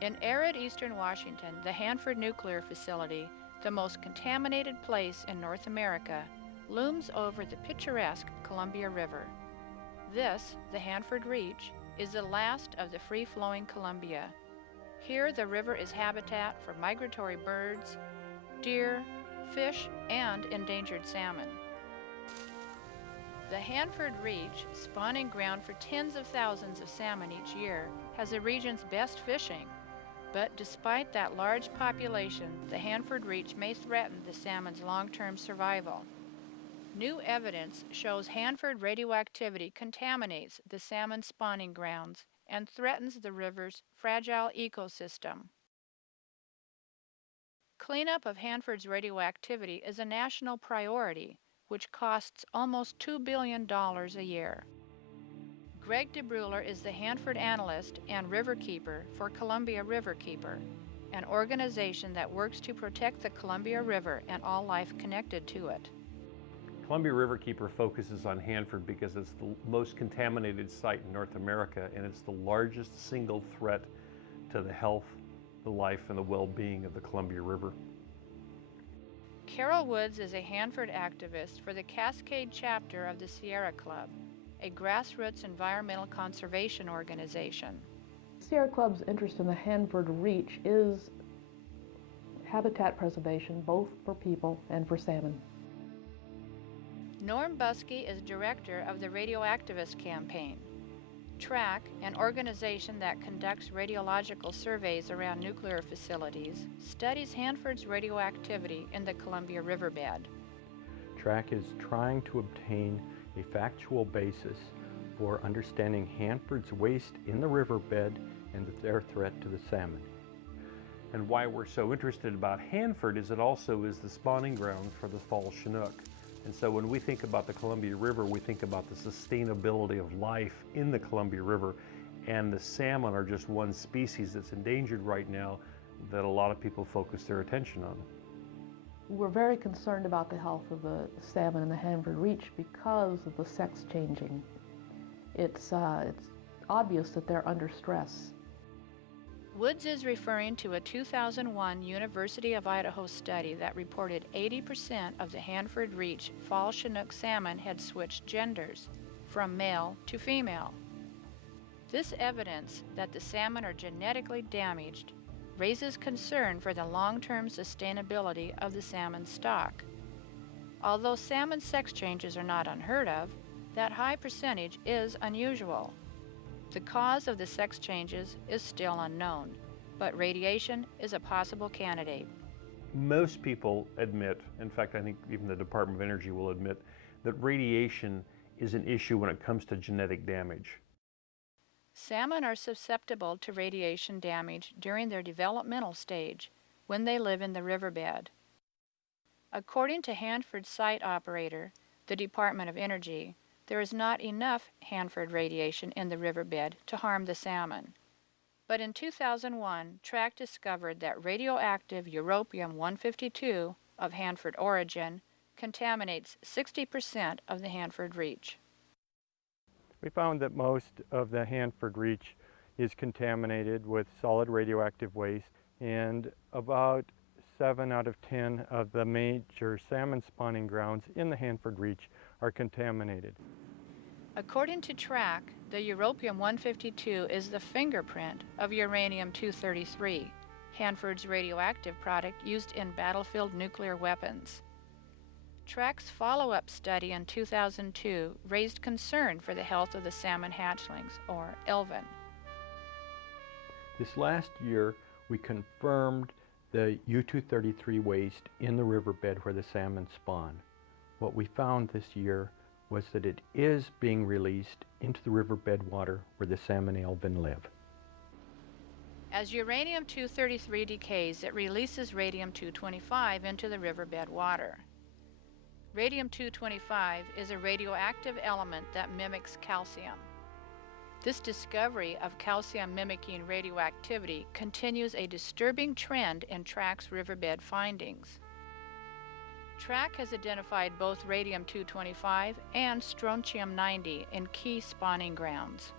In arid eastern Washington, the Hanford nuclear facility, the most contaminated place in North America, looms over the picturesque Columbia River. This, the Hanford Reach, is the last of the free-flowing Columbia. Here the river is habitat for migratory birds, deer, fish, and endangered salmon. The Hanford Reach, spawning ground for tens of thousands of salmon each year, has the region's best fishing. But despite that large population, the Hanford Reach may threaten the salmon's long-term survival. New evidence shows Hanford radioactivity contaminates the salmon spawning grounds and threatens the river's fragile ecosystem. Cleanup of Hanford's radioactivity is a national priority, which costs almost $2 billion a year. Greg DeBruler is the Hanford analyst and riverkeeper for Columbia Riverkeeper, an organization that works to protect the Columbia River and all life connected to it. Columbia Riverkeeper focuses on Hanford because it's the most contaminated site in North America, and it's the largest single threat to the health, the life, and the well-being of the Columbia River. Carol Woods is a Hanford activist for the Cascade chapter of the Sierra Club, a grassroots environmental conservation organization. Sierra Club's interest in the Hanford Reach is habitat preservation, both for people and for salmon. Norm Buskey is director of the Radioactivist Campaign. TRAC, an organization that conducts radiological surveys around nuclear facilities, studies Hanford's radioactivity in the Columbia Riverbed. TRAC is trying to obtain a factual basis for understanding Hanford's waste in the riverbed and their threat to the salmon. And why we're so interested about Hanford is it also is the spawning ground for the fall Chinook. And so when we think about the Columbia River, we think about the sustainability of life in the Columbia River, and the salmon are just one species that's endangered right now that a lot of people focus their attention on. We're very concerned about the health of the salmon in the Hanford Reach because of the sex changing. It's obvious that they're under stress. Woods is referring to a 2001 University of Idaho study that reported 80% of the Hanford Reach fall Chinook salmon had switched genders, from male to female. This evidence that the salmon are genetically damaged raises concern for the long-term sustainability of the salmon stock. Although salmon sex changes are not unheard of, that high percentage is unusual. The cause of the sex changes is still unknown, but radiation is a possible candidate. Most people admit, in fact I think even the Department of Energy will admit, that radiation is an issue when it comes to genetic damage. Salmon are susceptible to radiation damage during their developmental stage, when they live in the riverbed. According to Hanford site operator, the Department of Energy, there is not enough Hanford radiation in the riverbed to harm the salmon. But in 2001, TRAC discovered that radioactive europium-152 of Hanford origin contaminates 60% of the Hanford Reach. We found that most of the Hanford Reach is contaminated with solid radioactive waste, and about 7 out of 10 of the major salmon spawning grounds in the Hanford Reach are contaminated. According to TRAC, the europium-152 is the fingerprint of uranium-233, Hanford's radioactive product used in battlefield nuclear weapons. TRAC's follow-up study in 2002 raised concern for the health of the salmon hatchlings, or ELVN. This last year, we confirmed the U-233 waste in the riverbed where the salmon spawn. What we found this year was that it is being released into the riverbed water where the salmon ELVN live. As uranium-233 decays, it releases radium-225 into the riverbed water. Radium-225 is a radioactive element that mimics calcium. This discovery of calcium-mimicking radioactivity continues a disturbing trend in TRAC's riverbed findings. TRAC has identified both radium-225 and strontium-90 in key spawning grounds.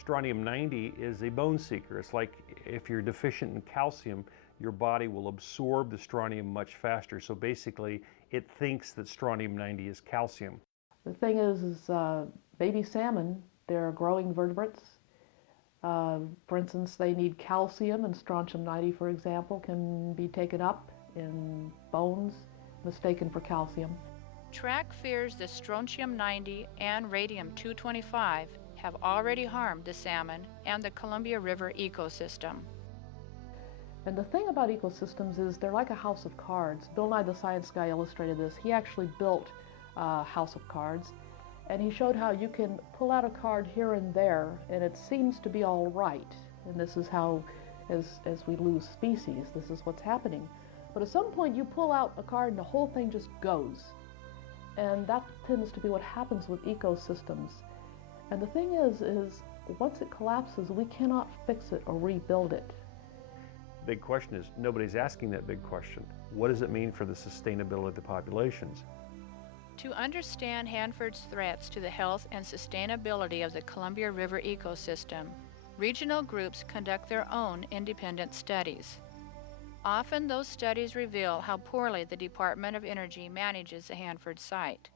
Strontium-90 is a bone seeker. It's like if you're deficient in calcium, your body will absorb the strontium much faster. So basically, it thinks that strontium-90 is calcium. The thing is baby salmon, they're growing vertebrates. For instance, they need calcium, and strontium-90, for example, can be taken up in bones mistaken for calcium. TRAC fears the strontium-90 and radium-225 have already harmed the salmon and the Columbia River ecosystem. And the thing about ecosystems is they're like a house of cards. Bill Nye the Science Guy illustrated this. He actually built a house of cards, and he showed how you can pull out a card here and there, and it seems to be all right. And this is how, as we lose species, this is what's happening. But at some point you pull out a card and the whole thing just goes. And that tends to be what happens with ecosystems. And the thing is once it collapses, we cannot fix it or rebuild it. Big question is, nobody's asking that big question. What does it mean for the sustainability of the populations? To understand Hanford's threats to the health and sustainability of the Columbia River ecosystem, regional groups conduct their own independent studies. Often those studies reveal how poorly the Department of Energy manages the Hanford site.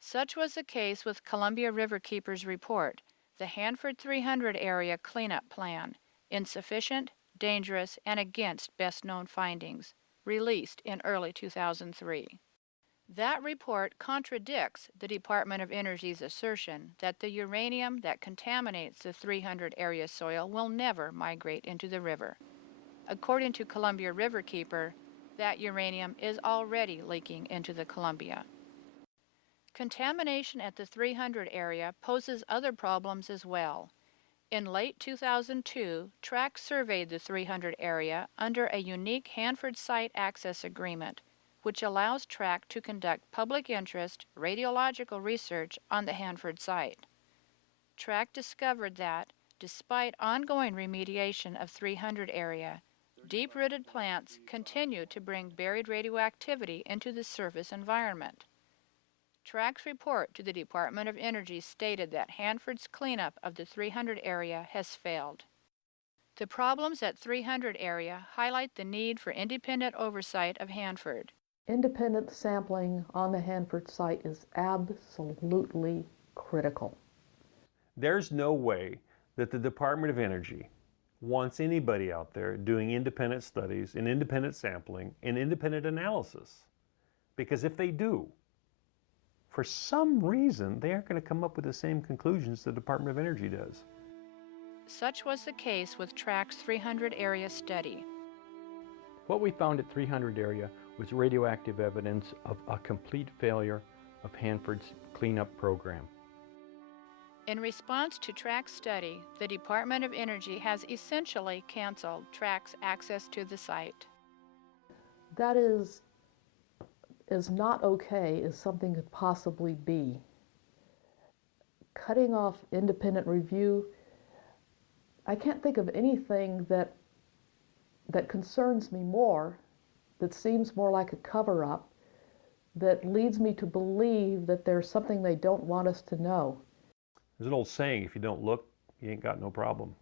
Such was the case with Columbia Riverkeeper's report, the Hanford 300 Area Cleanup Plan, Insufficient, Dangerous, and Against Best Known Findings, released in early 2003. That report contradicts the Department of Energy's assertion that the uranium that contaminates the 300 area soil will never migrate into the river. According to Columbia Riverkeeper, that uranium is already leaking into the Columbia. Contamination at the 300 area poses other problems as well. In late 2002, TRAC surveyed the 300 area under a unique Hanford Site Access Agreement, which allows TRAC to conduct public interest radiological research on the Hanford site. TRAC discovered that, despite ongoing remediation of 300 area, deep-rooted plants continue to bring buried radioactivity into the surface environment. TRAC's report to the Department of Energy stated that Hanford's cleanup of the 300 area has failed. The problems at 300 area highlight the need for independent oversight of Hanford. Independent sampling on the Hanford site is absolutely critical. There's no way that the Department of Energy wants anybody out there doing independent studies and independent sampling and independent analysis. Because if they do, for some reason, they aren't going to come up with the same conclusions the Department of Energy does. Such was the case with TRAC's 300 area study. What we found at 300 area was radioactive evidence of a complete failure of Hanford's cleanup program. In response to TRAC's study, the Department of Energy has essentially canceled TRAC's access to the site. That is as not okay as something could possibly be. Cutting off independent review, I can't think of anything that concerns me more, that seems more like a cover-up, that leads me to believe that there's something they don't want us to know. There's an old saying, if you don't look, you ain't got no problem.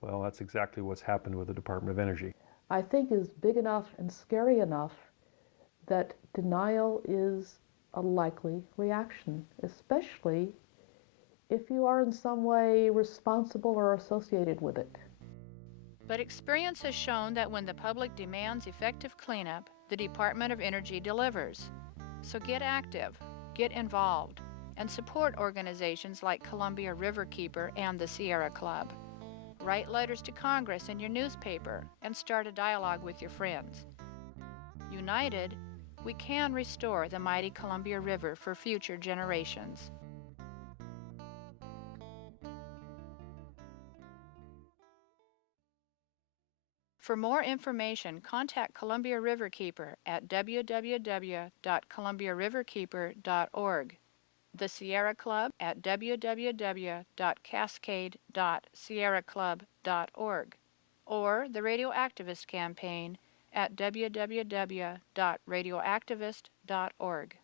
Well, that's exactly what's happened with the Department of Energy. I think is big enough and scary enough that denial is a likely reaction, especially if you are in some way responsible or associated with it. But experience has shown that when the public demands effective cleanup, the Department of Energy delivers. So get active, get involved, and support organizations like Columbia Riverkeeper and the Sierra Club. Write letters to Congress in your newspaper and start a dialogue with your friends. United, we can restore the mighty Columbia River for future generations. For more information, contact Columbia Riverkeeper at www.columbiariverkeeper.org, the Sierra Club at www.cascade.sierraclub.org, or the Radioactivist Campaign at www.radioactivist.org.